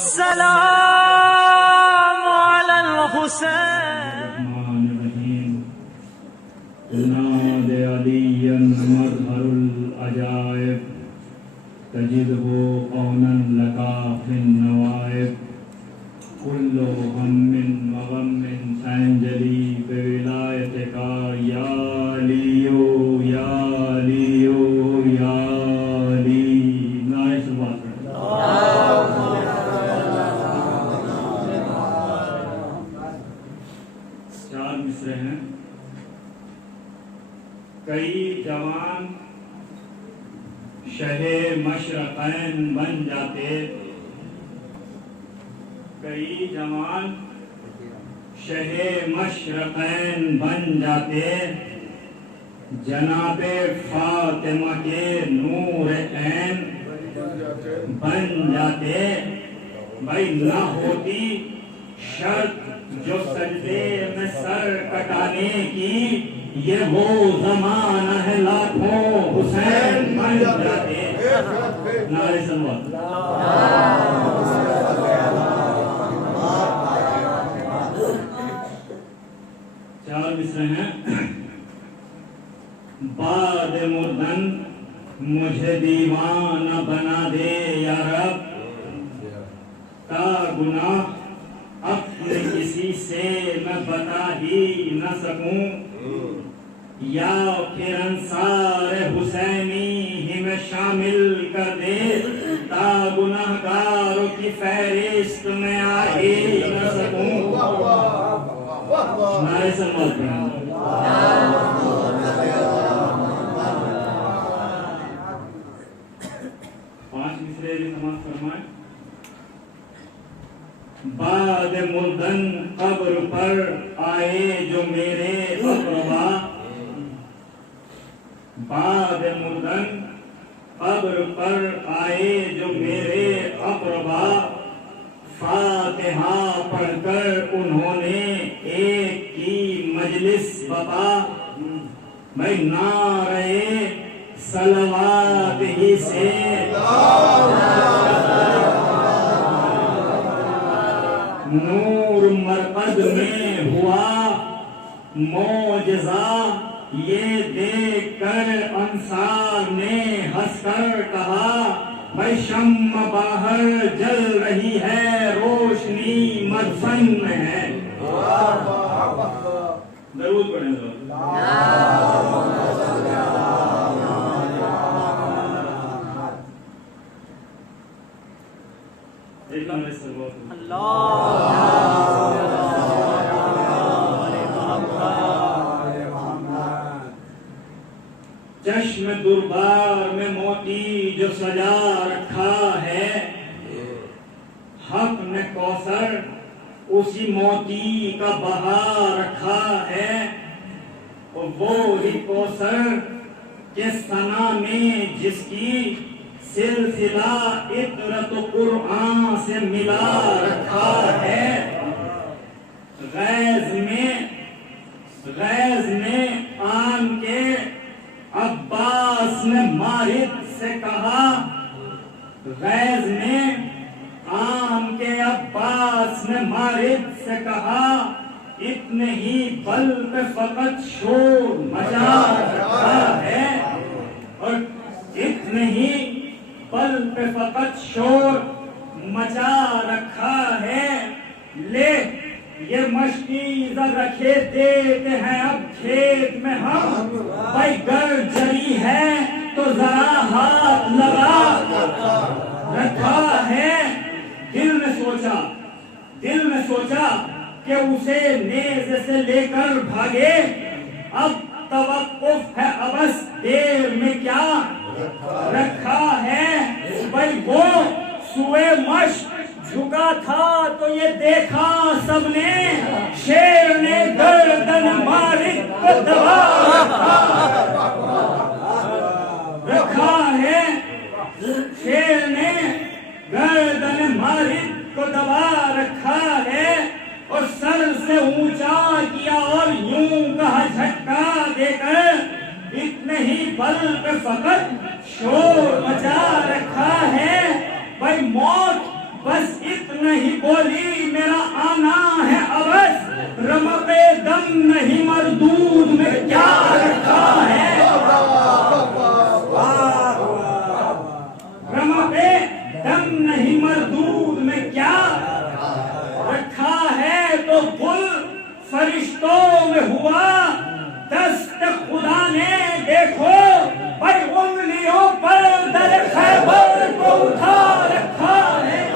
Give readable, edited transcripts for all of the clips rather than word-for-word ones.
सलाम अलल हुसैन नाद अलियन मज़हरुल अजाइब तजिदहु कौनन लका फिन नवाइब कुल्लु गम्मिन व गम्मिन संजली बिविलायतिका या लियो या लियो या ली। नारे चार मिसरे हैं। कई जवान शहे मशरक़ैन बन जाते, कई जवान शहे मशरक़ैन बन जाते, जनाबे फातिमा के नूर ऐन बन जाते। भाई ना होती शर्त जो सजदे में सर कटाने की, ये वो जमाना है लाखों हुसैन बन जाते। नारे सलवात। चार मिसरे हैं। बाद मुर्दन मुझे दीवाना बना दे या रब, का गुनाह अपने किसी से मैं बता ही न सकूं, या फिर अंसार हुसैनी ही में शामिल कर दे, ता गुनाहगारों की फहरिस्त में आ ही न सकूं। नारे सलवात पढ़ें। पांच मिसरे भी समाप्त फरमाए। बाद मुर्दन कब्र पर आए जो मेरे अक़रबा, बाद मुर्दन कब्र पर आए जो मेरे अक़रबा, फातिहा पढ़कर उन्होंने एक की मजलिस बपा। मैं नारे सलवात ही से नूर मरकद में हुआ मौजज़ा, ये देख कर अंसार ने हंसकर कहा, भाई शम्म बाहर जल रही है, रोशनी मदफन में है। जरूर पढ़ें। चश्म दुर्बार में मोती जो सजा रखा है, हक ने कौसर उसी मोती का बहा रखा है। और वो ही कौसर के सना में जिसकी सिलसिला इतरत कुरआन से मिला रखा है। गैज में आन के अब्बास ने मारिद से कहा, गैज में आम के अब्बास ने मारिद से कहा, इतने ही बल पे फकत शोर मचा रखा है, और इतने ही पल पे फकत शोर मचा रखा है। ले ये मशकी इधर रखे देते हैं अब खेत में हम, भाई गर जली है तो जरा हाथ लगा रखा है। दिल में सोचा कि उसे नेज़े से लेकर भागे, अब तवक्कुफ है अबस देर में क्या रखा है। भाई वो सुए मश्क झुका था तो ये देखा सबने, शेर ने गर्दन मारिद को दबा रखा है। शेर ने गर्दन मारिद को दबा रखा है, और सर से ऊंचा किया और यूं कहा झटका देकर, इतने ही बल पे फकत शोर मचा रखा है। भाई मौत बस इतना नहीं बोली मेरा आना है अवश्य, रमते दम नहीं मरदूद में क्या रखा है, रमते दम नहीं मरदूद में क्या रखा है, तो गुल फरिश्तों में हुआ दस्त खुदा ने देखो, पर उंगलियों पर दर खैबर को उठा रखा है।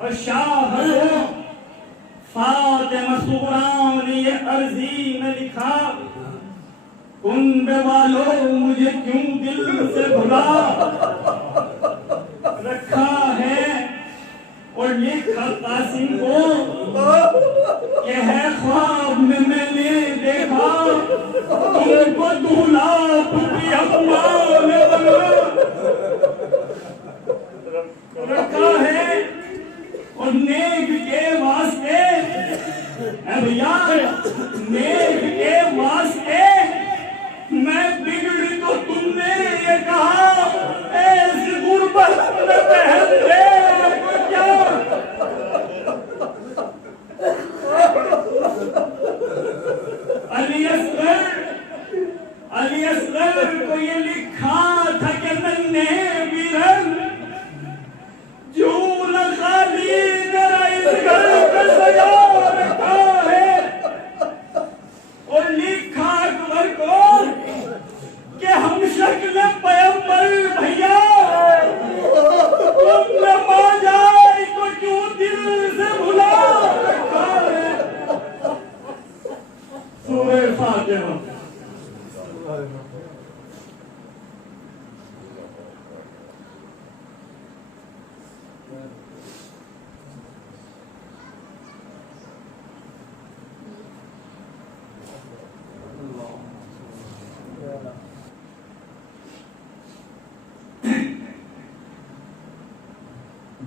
और शाह फातिमा सुगरा ने ये अर्जी में लिखा, कुंबे वालों मुझे क्यों दिल से भुला रखा है, और लिखा कासिम को कि है ख्वाब में मैंने देखा, तुमको दूल्हा पुत्री अम्मा ने बना रखा है। और नेक के वास्ते भैया, नेक के वास्ते मैं बिगड़ी तो तुमने ये कहा, ऐसी गुर्बत में पहन दे क्या, अली असगर को ये लिखा था कि नन्हे वीरन जो न खाली जरा इस घर पे सजा रखा है, और लिखा अकबर को कि हम शक्ल पैगंबर भैया तुमने माजाई को क्यों दिल से भुला रखा है। सूरे फातिहा।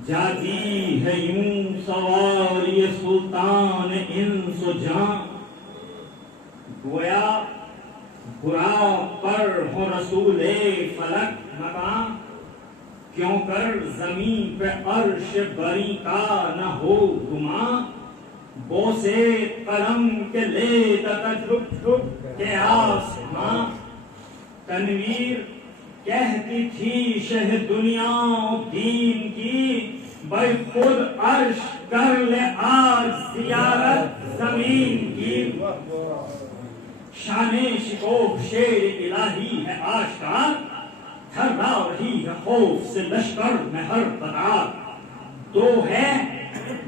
जाती है यूं सवार ये सुल्तान इंसो जां, गोया बुरा पर हो रसूले फलक मकान, क्यों कर जमीन पे अर्श बरी का न हो गुमां, बोसे कलम के ले तक छुप छुप के आसमां। तनवीर कहती थी शह दुनिया दीन की, भाई खुद अर्श कर ले आज जियारत जमीन की। शाने शिकोह शेर इलाही है आशकार, थर्रा रही है खौफ से लश्कर में हर कतार। दो है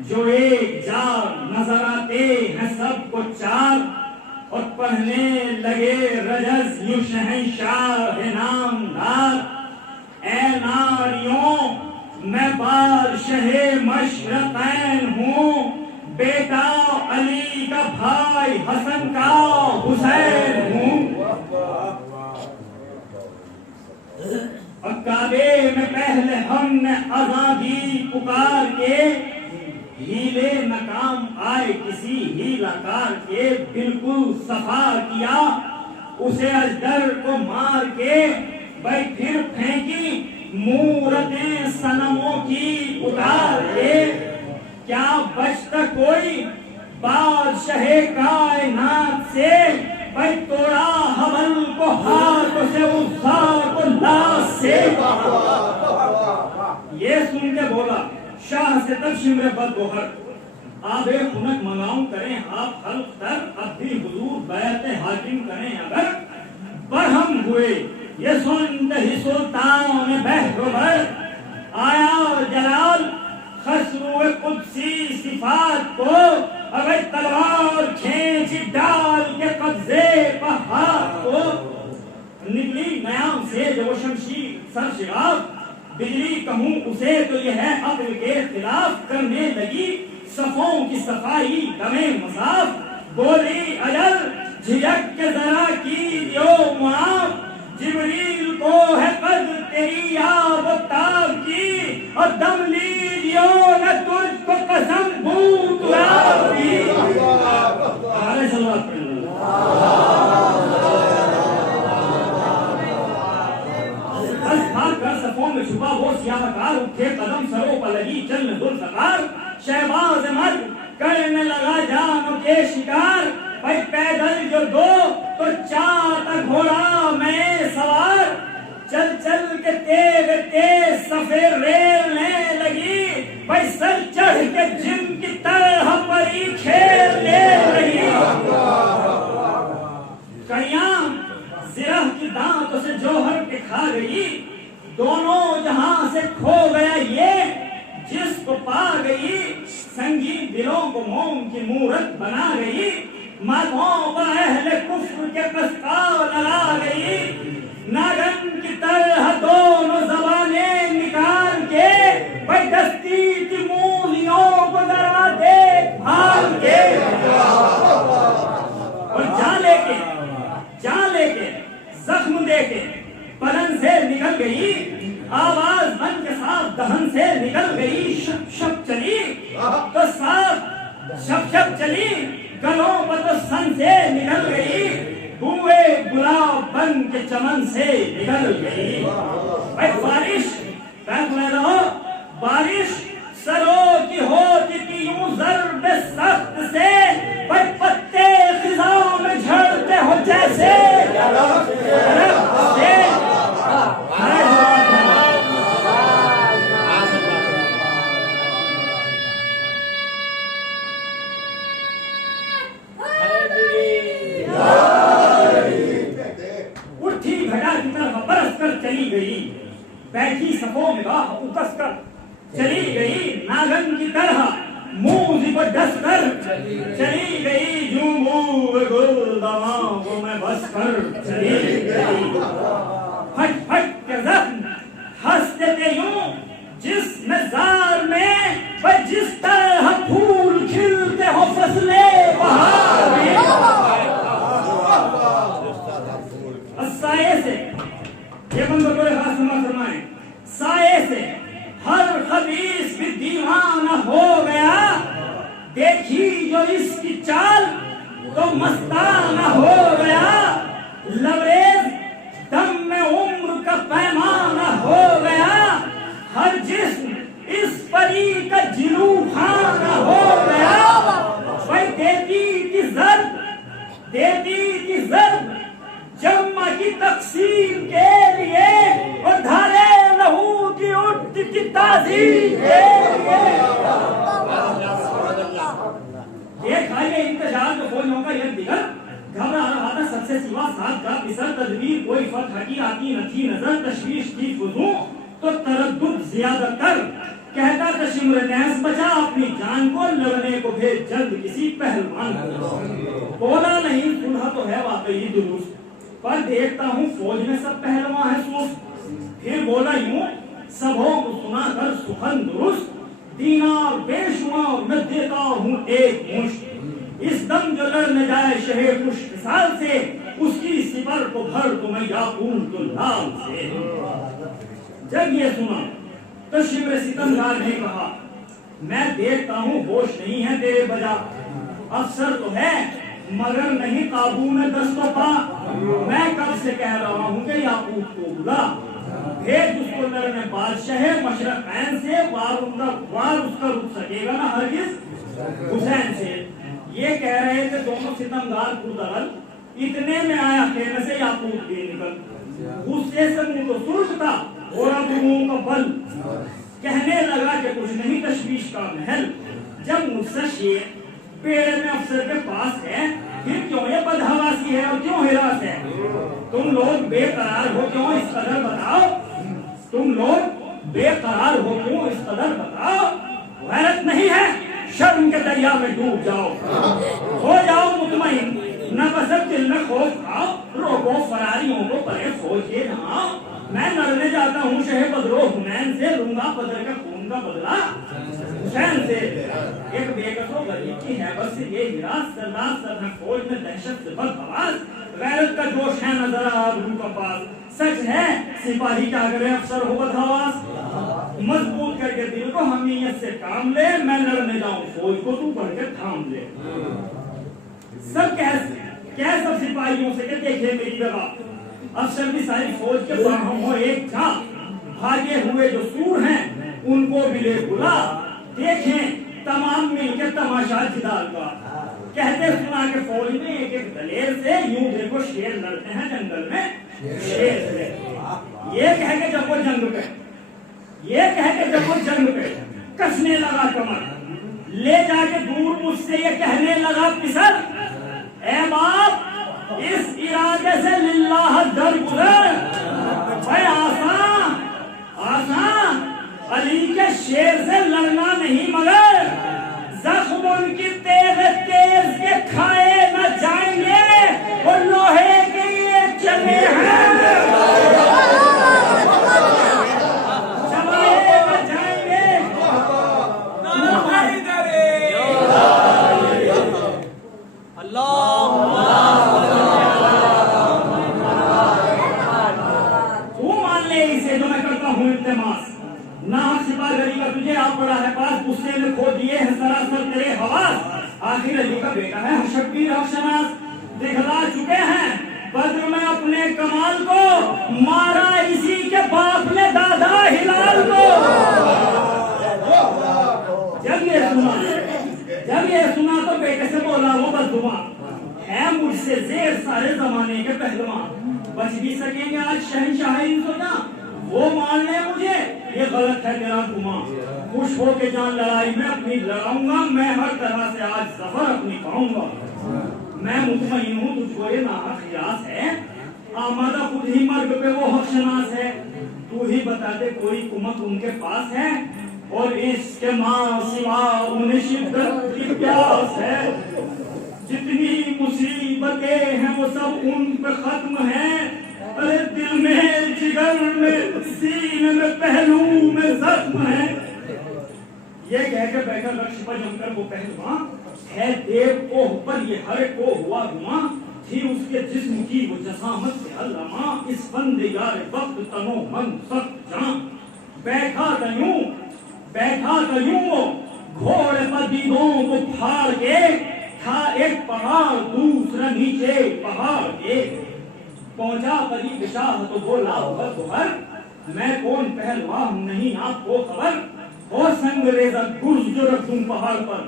जो एक जार नजर आते हैं सबको चार, और पढ़ने लगे रजस यूं शहंशाह नामदार। ऐ नारियों मैं बादशाहे मशरक़ैन हूँ, बेटा अली का भाई हसन का हुसैन हूँ। काबे में पहले हमने आजादी पुकार के, हीले नाकाम आए किसी हीलाकार के, बिल्कुल सफा किया उसे अजदर को मार के। भाई फिर फेंकी मूरतें सनमों की उतार के, क्या बचता कोई बादशाहे कायनात से। भाई तोड़ा हमल को हाथ से उठा को लाश से। ये सुन के बोला शाह से तब शिमरे बदगोहर, आबे खुनक मंगाऊं करें आप हल्फ तर, अब भी हुजूर बैत हाकिम करें अगर बरहम हुए। ये सुनते ही सुल्तान ने बहरोबर आया जलाल खसरू कुदसी सिफात को, अगर तलवार खींच डाल के कब्जे पर हाथ को। निकली नयाम से जो शमशीर सर शिराब, बिजली कहूं उसे तो यह है अक्ल के खिलाफ। करने लगी सफों की सफाई दमे मसाफ, बोली अजल झिझक के जरा की जो मुआफ। जिब्रील को है कद तेरी याद ताब की, और दम लीजियो न तुझको कसम भूत की। सफों में छुपा वो सियाहकार उठे कदम सरों पर लगी चलने जुल्फ़कार, शहबाज मर्द करने लगा जानों के शिकार। भाई पैदल जो दो तो चार तक घोड़ा मैं सवार, चल चल के तेज सफेद रेलने लगी। भाई सर चढ़ के जिम की तरह परी खेलने लगी। कड़ियां जिरह की दांतों से जोहर के खा गई, दोनों जहां से खो गया ये जिसको पा गई। संगीत दिलों को मोम की मूरत बना गई, मर्दों पर अहले कुफ्र के प्रस्ताव लगा गई। नागन की तरह दोनों जबानें निकाल के बदस्ती की मूलियों को जरा देख भाल के, और जा लेके जख्म देके बदन से निकल गई। आवाज बन के साफ दहन से निकल गई। शप शप चली तो साफ शप चली, गलों पर तो सन से निकल गई। हुए गुलाब बन के चमन से निकल गई। भाई बारिश सरों की होती थी यूं ज़र्ब सख्त से, भाई पत्ते खिज़ाओं में झड़ते हो जैसे। उठी घटा की तरफ बरस कर चली गई, बैठी सफों में गाह उकस कर चली गई। नागन की तरह मुंह को डस कर चली गई। यूं गुलदमा को मैं बस कर चली गई। फट फट के जख्म हंसते थे यूं जिस नजार में, पर जिस तरह फूल खिलते हो फसले बहार में। साये से ये बंदर को खास फरमाए, साये से हर खबीस भी दीवाना हो गया। देखी जो इसकी चाल तो मस्ताना हो गया। लबरेज दम में उम्र का पैमाना हो गया। हर जिस्म इस परी का जिलू खाना हो गया। भाई देती की जर्ब जम्मा की तकसीम के लिए, और धारे लहू की उठ की ताज़ीम के लिए। ये खाली इंतजार तो फौजियों का यह दिगर घबरा रहा था सबसे सिवा साथ का पिसर तदबीर कोई फर्क हकी आती न थी नजर। तशवीश की फुजू तो तरद्दुद ज्यादा कर, कहता था शिमर नैस बचा अपनी जान को, लड़ने को भेज जल्द किसी पहलवान को। बोला नहीं सुना तो है वाकई दुरुस्त, पर देखता हूँ फौज में सब पहलवान है सुस्त। फिर बोला यूं सबों को सुना कर सुखन दुरुस्त, दीनार बेशुमार मैं देता हूँ एक मुश्त। इस दम जो लड़ने जाए शहे खुशहाल से, उसकी सिपर को भर तो मैं याकूत लाल से। जब ये सुना तो शिमर सितमगार ने कहा, मैं देखता हूँ होश नहीं है तेरे बजा। अफसर तो है मगर नहीं काबू में दस्तों पा। मैं कब से कह रहा हूँ कि याकूत को बुला, भेज उसको लड़ने बादशाह मशरक ऐन से। वार उसका रुक सकेगा ना हरगिज हुसैन से। ये कह रहे थे दोनों सितमगार पुरदगल, इतने में आया खेमे से याकूत भी निकल। गुस्से से मुंह तो सुर्ख था और अब मुंह का बल, कहने लगा कि कुछ नहीं तशवीश का महल। जब मुझसे शेर पेड़ में अफसर के पास है, फिर क्यों ये बदहवासी है और क्यों हिरास है? तुम लोग बेकरार हो क्यों इस कदर बताओ, तुम लोग बेकरार हो क्यों इस कदर बताओ। गैरत नहीं है शर्म के दरिया में डूब जाओ, हो जाओ मुतमईन न बसर दिल में खौफ आओ। रोको फरारियों को परे फौज के नहाओ। मैं लड़ने जाता हूँ शहे बदरो हुनैन से, लूंगा बदर का खून का बदला हुसैन से। एक बेकसो गरीब की हैबत से ये हिरास, सरदार सर फौज में दहशत से बदहवास। गैरत का जोश है नजर आबरू का पास, सच है सिपाही क्या करे अफसर हो बदहवास। मजबूत करके दिल को हमीयत से काम ले, मैं लड़ने जाऊं फौज को तू बढ़ के थाम ले। सब क्या सब सिपाहियों से के देखे मेरी जगह, अफसर भी सारी फौज के बाहों एक था। भागे हुए जो सूर हैं उनको भी ले बुला, देखें तमाम मिलकर तमाशा जिदाल का। कहते सुना के फौज में एक एक दलेर से यूं देखो शेर लड़ते हैं जंगल में शेर से। ये कह के जब वो जंग पे, ये कह के जब वो जंग पे कसने लगा कमर, ले जाके दूर मुझसे ये कहने लगा पिसर, ए बाप इस इरादे से लिल्लाह दर गुजर, भाई आसान आसान अली के शेर से लड़ना नहीं मगर जख्म उनकी तेज तेज के खाए न जाएंगे और लोहे के ये चले हैं चबाए न जाएंगे। तू मान ले इसे जो मैं करता हूँ इल्तिमास, ना सिपा गली का तुझे आप पड़ा है पास, गुस्से में खो दिए हैं सरासर तेरे हवास। आखिर अली का बेटा है शब्बीर अफशनास, दिखला चुके हैं बद्र में अपने कमाल को, मारा इसी के बाप ने दादा हिलाल को। जब ये सुना तो बेटे से बोला वो बददुआ, है मुझसे जेर सारे जमाने के पहलवान, बच भी सकेंगे आज शहंशाही सोचा, वो मान ले मुझे ये गलत है मेरा गुमा। खुश हो के जान लड़ाई में अपनी लड़ाऊंगा, मैं हर तरह से आज जफर अपनी पाऊंगा। मैं मुतमईन हूँ तुझको ये नाखियास है, आमादा खुद ही मर्ग पे वो हकशनास है। तू ही बता दे कोई कुमत उनके पास है, और इसके माँ सिवा उन्हें शिद्दत की प्यास है। जितनी मुसीबतें हैं वो सब उन पे खत्म है, अरे दिल में जिगर में सीने में पहलू में जख्म है। ये कह के बैठा लक्ष्य पर जमकर वो पहलवान है, देव को पर ये हर को हुआ धुआं, थी उसके जिस्म की वो जसामत से अल्लामा, इस बंदे यार वक्त तनो मन सख्त जान। बैठा था यूं वो घोड़े पर दीदों को फाड़ के, था एक पहाड़ दूसरा नीचे पहाड़ के, पहुंचा परी विशाह तो बोला बहर, मैं कौन पहलवान नहीं आपको खबर, और संगरेजा गुर्ज जो रख दूं पहाड़ पर,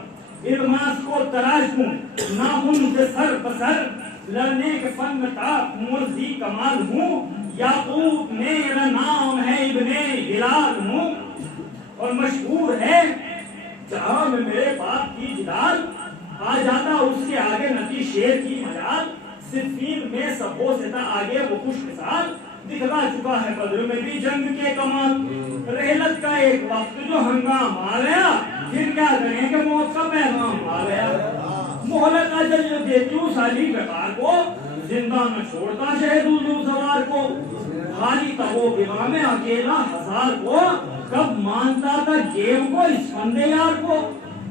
इल्मास को तराश दूं नाखून से सर पसर, लड़ने के फन में ताक मुर्जी कमाल हूँ, याकूब मेरा नाम है इब्ने हिलाल हूँ, और मशहूर है जहां में मेरे बाप की जिलाल, आ जाता उसके आगे नदी शेर की मजाल, सिद्दीन में सबो से था आगे वो खुश मिसाल, दिखला चुका है बद्र में भी जंग के कमाल। रहलत का एक वक्त जो हंगाम आ गया, फिर क्या करेंगे मौत का पैगाम आ गया। मोहलत अजल जो देती हूँ साली बेकार को, जिंदा न छोड़ता शहदूजू सवार को, खाली तबो विवाह में अकेला हजार को, कब मानता था गेव को इस फंदे यार को।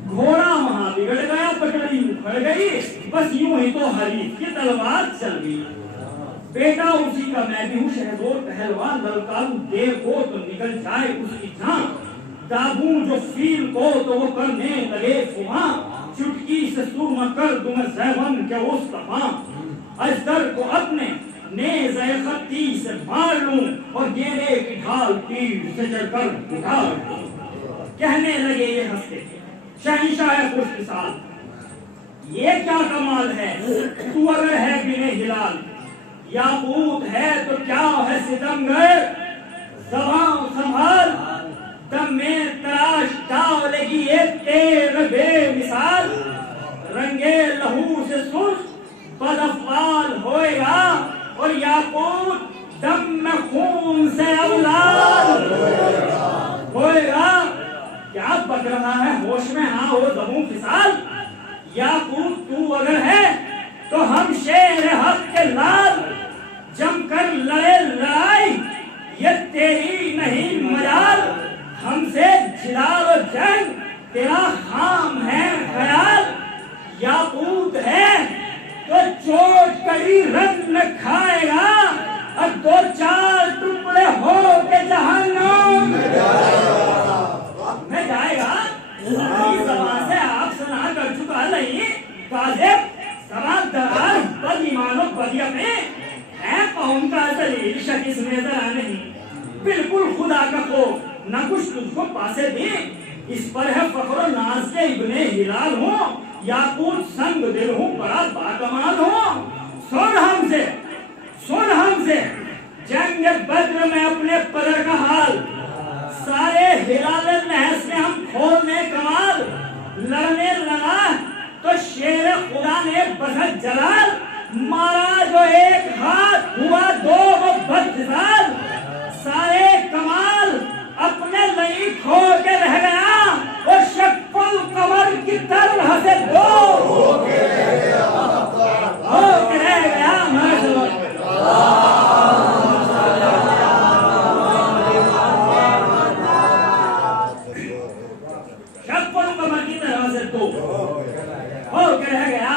घोड़ा वहां बिगड़ गया, पटड़ी उखड़ गई, बस यूं ही तो हरीफ की तलवार चल गई। बेटा उसी का मैं भी हूँ शहदोर पहलवान, ललकारू देव को तो निकल जाए उसकी जान, दाबू जो फील को तो वो करने लगे फुहा, चुटकी से सुरमा कर दूं मैं ज़ैवन के उस तफा, अजदर को अपने नेज़े खत्ती से मार लूं, और गेरे की ढाल पीठ से चढ़कर उठा लूं। कहने लगे ये हंसते शहंशाह खुशमिसाल, ये क्या कमाल है, तू अगर है बिने हिलाल, याकूत है तो क्या है सितमगर, ज़बान संभाल दम में तराश डालेगी ये तेर बेमिसाल, रंगे लहू से सुर्ख बदअफ़आल होएगा, और याकूत दम में खून से अवलाल होएगा। क्या बक रहा है होश में हाँ हो दमू फिसाल, याकूत तू अगर है तो हम शेर हक के लाल, जमकर लड़े लड़ाई ये तेरी नहीं मजाल, हमसे जिलाल और जंग तेरा खाम है ख्याल, याकूत है तो चोट कड़ी रंग न खाएगा, और दो चार टुकड़े हो के जहन्नम में जाएगा। इस जबान से आप सुना कर चुका नहीं, काज़िब सवाल दरार बद ईमानो बदियतें है, कौन का जलील शकीस में जरा नहीं, बिल्कुल खुदा का खौफ न कुछ तुझको पासे दी, इस पर है फख्र नाज के इब्ने हिलाल हूँ, याकूत संग दिल हूँ, बड़ा बाकमाल हूँ। सुन हमसे जंग बद्र में अपने पर का हाल, सारे हिलाल नहस में हम खोलने कमाल, लड़ने लगा तो शेर खुदा ने बसत जलाल, मारा जो एक हाथ हुआ दो वो बदसाल, सारे कमाल अपने लई खो के रह गया, और शक्ल कमर की तरह से दो हो के रह गया। शक्ल कमर की तरह से दो हो के रह गया।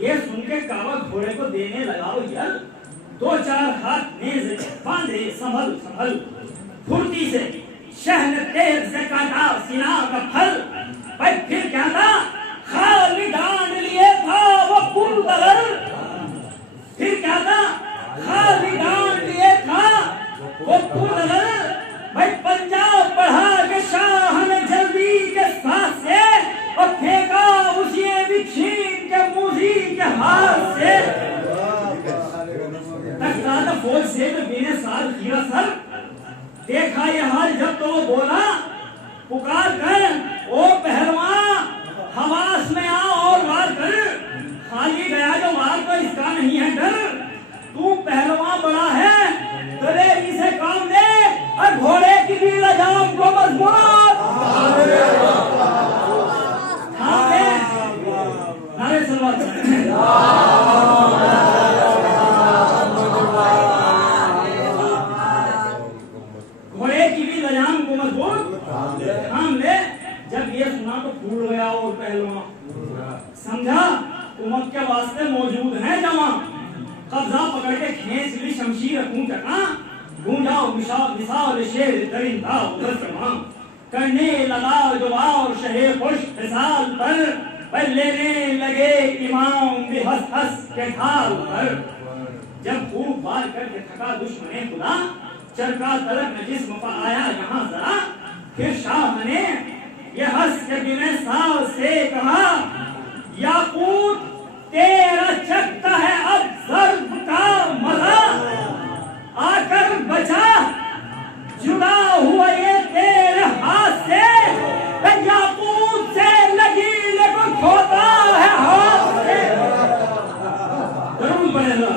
ये सुन के कावा घोड़े को देने लगाओ यार, दो चार हाथ नेज बांधे संभल संभल, फुर्ती से शहन तेज से काटा सीना का फल। भाई फिर क्या था, खाली डांड लिए था वो पुरदर, फिर क्या था, खाली डांड लिए था वो पुरदर। भाई पंजाब बढ़ा के शाह ने जल्दी के साथ से, और फेंका उसी भी छीन के मुझी के हाथ से, टकराता फौज से तो बेने साल गिरा सर। देखा ये हाल जब तो वो बोला पुकार कर, ओ पहलवान हवास में आ और वार कर, खाली गया जो वार तो इसका नहीं है डर, तू पहलवान बड़ा है दलेरी से काम ले, और घोड़े की भी लगाम को मजबूत नारे सलवात। घोड़े की भी लगाम को मजबूत थाम ले। जब ये सुना तो फूल गया और पहलवान, समझा उमक के वास्ते मौजूद है जवान, कब्जा पकड़ के खींच ली शमशीर चका, गूंजा विशाल शेर दरिंदा उधर से वहां, करने लगा जवाब शहे खुश फिसाल पर लेने लगे इमाम भी हंस हंस के ढाल पर। जब खूब वार करके थका दुश्मने खुदा, चरका तलक में जिस्म पर आया यहाँ जरा, फिर शाह ने ये हंस के बिने साल से कहा, याकूत तेरा चकता है अब ज़र्ब का मजा, आकर बचा जुदा हुआ ये तेरे हाथ से, याकूत से लकीर को खोता है हाथ से। जरूर बनेगा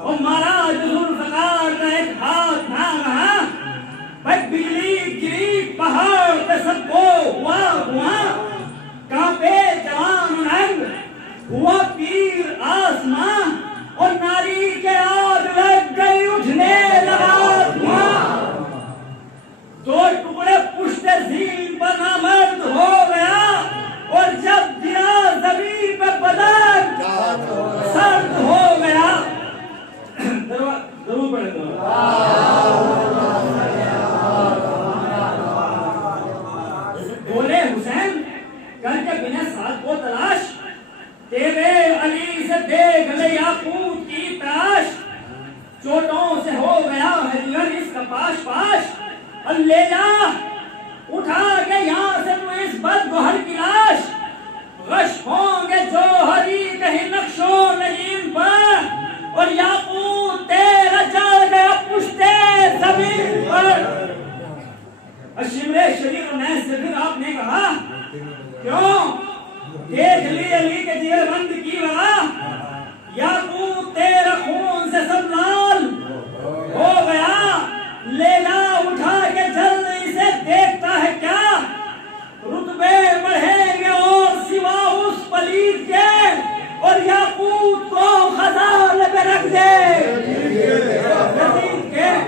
और महाराज जुल्फ़िकार का एक हाथ था वहां, भाई बिजली गिरी पहाड़ पे सबको हुआ कांपे जवान रंग, हुआ पीर आसमां, और नारी के आग लग गई उठने लगा धुआं। दो टुकड़े पुश्ते ज़ीन पर नामर्द हो गया, और जब गिरा ज़मीन पे बदन सर्द हो गया। जरूर पढ़ेगा बोले हुसैन करके बिना साथ को तलाश, तेरे अली से देख ले याकूत की तराश, चोटों से हो गया हरियर इसका पाश पाश, और ले जा उठा के यहाँ से तू इस बदगोहर की लाश, गश होंगे जो हरी कहीं नक्शों नजीम पर, और याकूत तेरा जल गया पुश्ते जमीन पर। शिमरे शरीर नैस से फिर आपने कहा, क्यों देख ली अली के जेलबंद की लगा, याकूत तेरा खून से सब लाल हो गया, ले जा उठा के जल्दी से देखता है क्या, रुतबे बढ़ेंगे और सिवा उस पलीद के, और याकूत को खजाने पे रख दे रसीद के।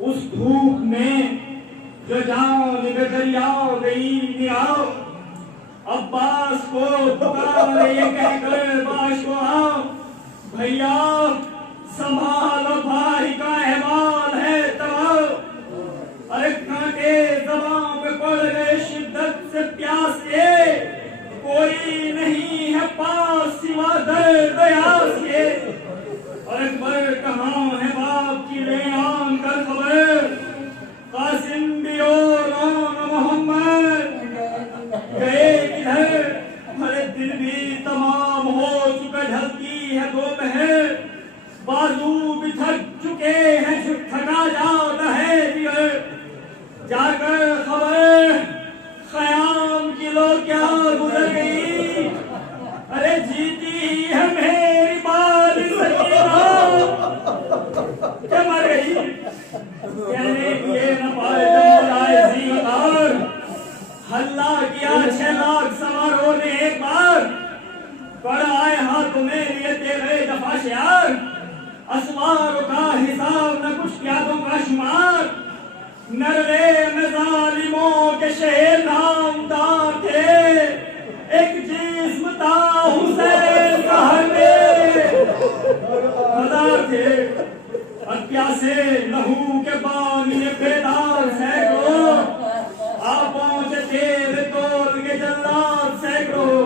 उस धूप में जो जान दरिया गई निराओ, अब्बास को पुकारे ये कहकर बाश को आओ, भैया संभालो भाई का अहवाल है तब। अरे कांटे ज़बां पे पड़ गए शिद्दत से प्यासे, कोई नहीं है पास सिवा दर्द यास के। और अकबर कहाँ है बाप की ले आन कर खबर, कासिम भी और मोहम्मद गए किधर। हरे दिल भी तमाम हो चुका, ढलती है दोपहर, बाजू भी थक चुके हैं, थका जाता है जिगर। जाकर खबर ख़याम की लो क्या गुजर गई, अरे जीती है मेरी बाल सकीना क्या मर गई। कहने ये न पाए जीवदार, हल्ला किया 6 लाख सवारों ने एक बार। बड़ा आए हाथों में लिए तेरे दफाशियार, असवारों का हिसाब न कुछ प्यादों का शुमार। नरवे में जालिमों के शहर नामदार थे, एक जिस्म था हुसैन का हमें थे। और प्यासे लहू के पानी बेदार सैकड़ों, आ पहुंचे तेरे तोल के जल्लाद सैकड़ों।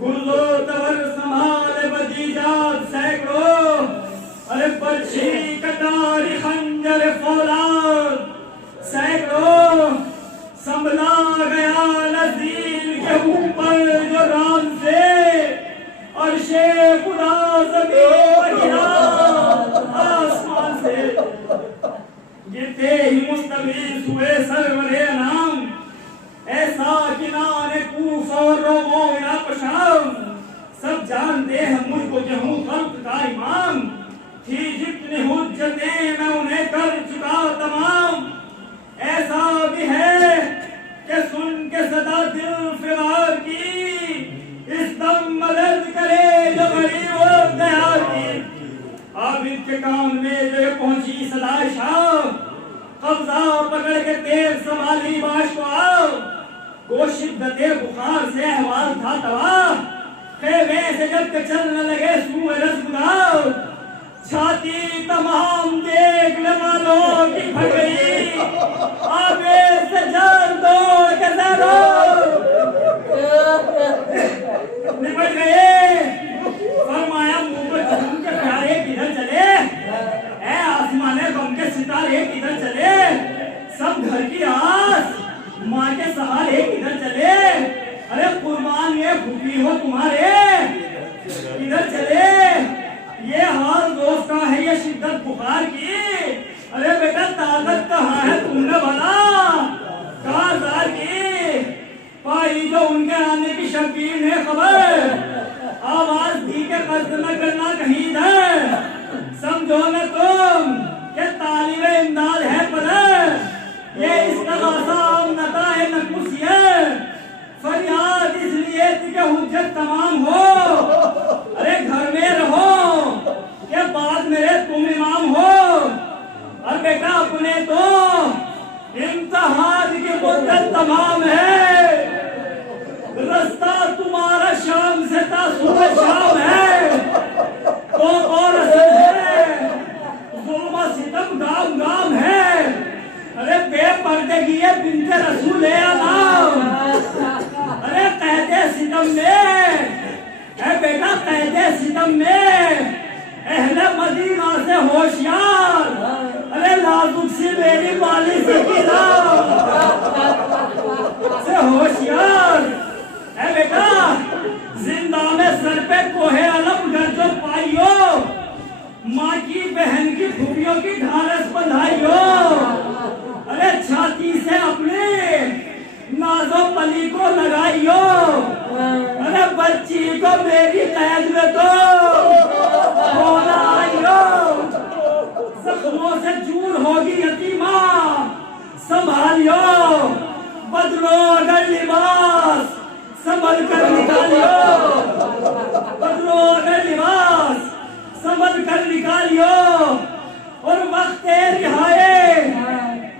गुर्दो तवर संभाले बदीजात सैकड़ों, अरे पर्ची कटारी खंजर फौलाद सैकड़ों। संभला गया नज़ीर के ऊपर जो राम से, और शेख खुदा ज़मीन पर गिरा आसमान से। गिरते ही मुस्तगीस हुए सरवरे नाम, ऐसा किनारे कूफ और रोमो या पशाम। सब जानते हैं मुझको कि हूँ खल्क का इमाम, थी जितनी हुज्जतें मैं उन्हें कर चुका तमाम। ऐसा भी है कि सुन के सदा दिल फिरार की, इस दम मदद करे जो गरीब और दया की। आबिद के काम में जो पहुंची सदा शाह, कब्जा पकड़ के तेज संभाली बाश को आओ। वो शिद्दते बुखार से अहवाल था तबाह, खेमे से जब के चलने लगे सूरज गुदाओ। छाती तमाम देख ले वालों की फट गई, आगे से जान दो के निपट गए। फरमाया मुंह पर झूम के प्यारे किधर चले, ऐ आसमाने बम के सितारे किधर चले। सब घर की आस माँ के सहारे किधर चले, अरे कुर्बान ये भूखी हो तुम्हारे किधर चले। ये हाल दोस्त का है ये शिद्दत बुखार की, अरे बेटा ताकत कहाँ है तुमने भला कारदार की। पाई जो उनके आने की शबीर ने खबर, आवाज दी के कष्ट न करना कहीं इधर। समझो न तुम के तालिबे इमदाद है पदर, ये इस्तगासा नता है नकुसियत। फरियाद इसलिए थी कि हुज्जत तमाम हो, अरे घर में रहो के बाद मेरे तुम इमाम हो। और बेटा अपने तो इम्तिहान की मुद्दत तमाम है, रास्ता तुम्हारा शाम से था सुबह शाम है। तो और असर है जुल्म सितम गाम गाम है, अरे बेपर्दगी है बिन्ते रसूल आलाम। अरे कहते सितम में है बेटा, कहते सितम में अहले मदीना से होशियार, अरे नाजुक सी मेरी वाली सकीना से होशियार है बेटा। जिंदा में सर पे कोहे अलम घर जो पाइयो, माँ की बहन की फूफियों की ढारस बंधाइयो। अरे छाती से अपने नाजो पली को लगाइयो, अरे बच्ची को मेरी कैद में तो होना आइयो। जख्मों से चूर होगी यतीमा संभालियो, बदलो अगर लिबास संभल कर निकालियो। बदलो अगर लिबास संभल कर निकालियो। और वक्त रिहाए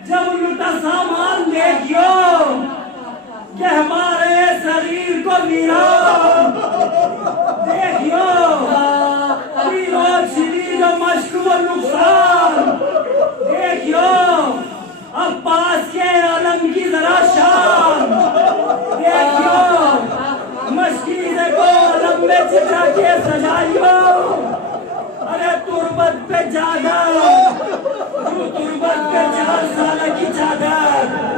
जब लुटा सामान देखियो, कि हमारे शरीर को वीरान देखियो। जो मश के सजाइयो, अरे तुरबत पे चादर, तू तुरबत पे 4 साल की चादर,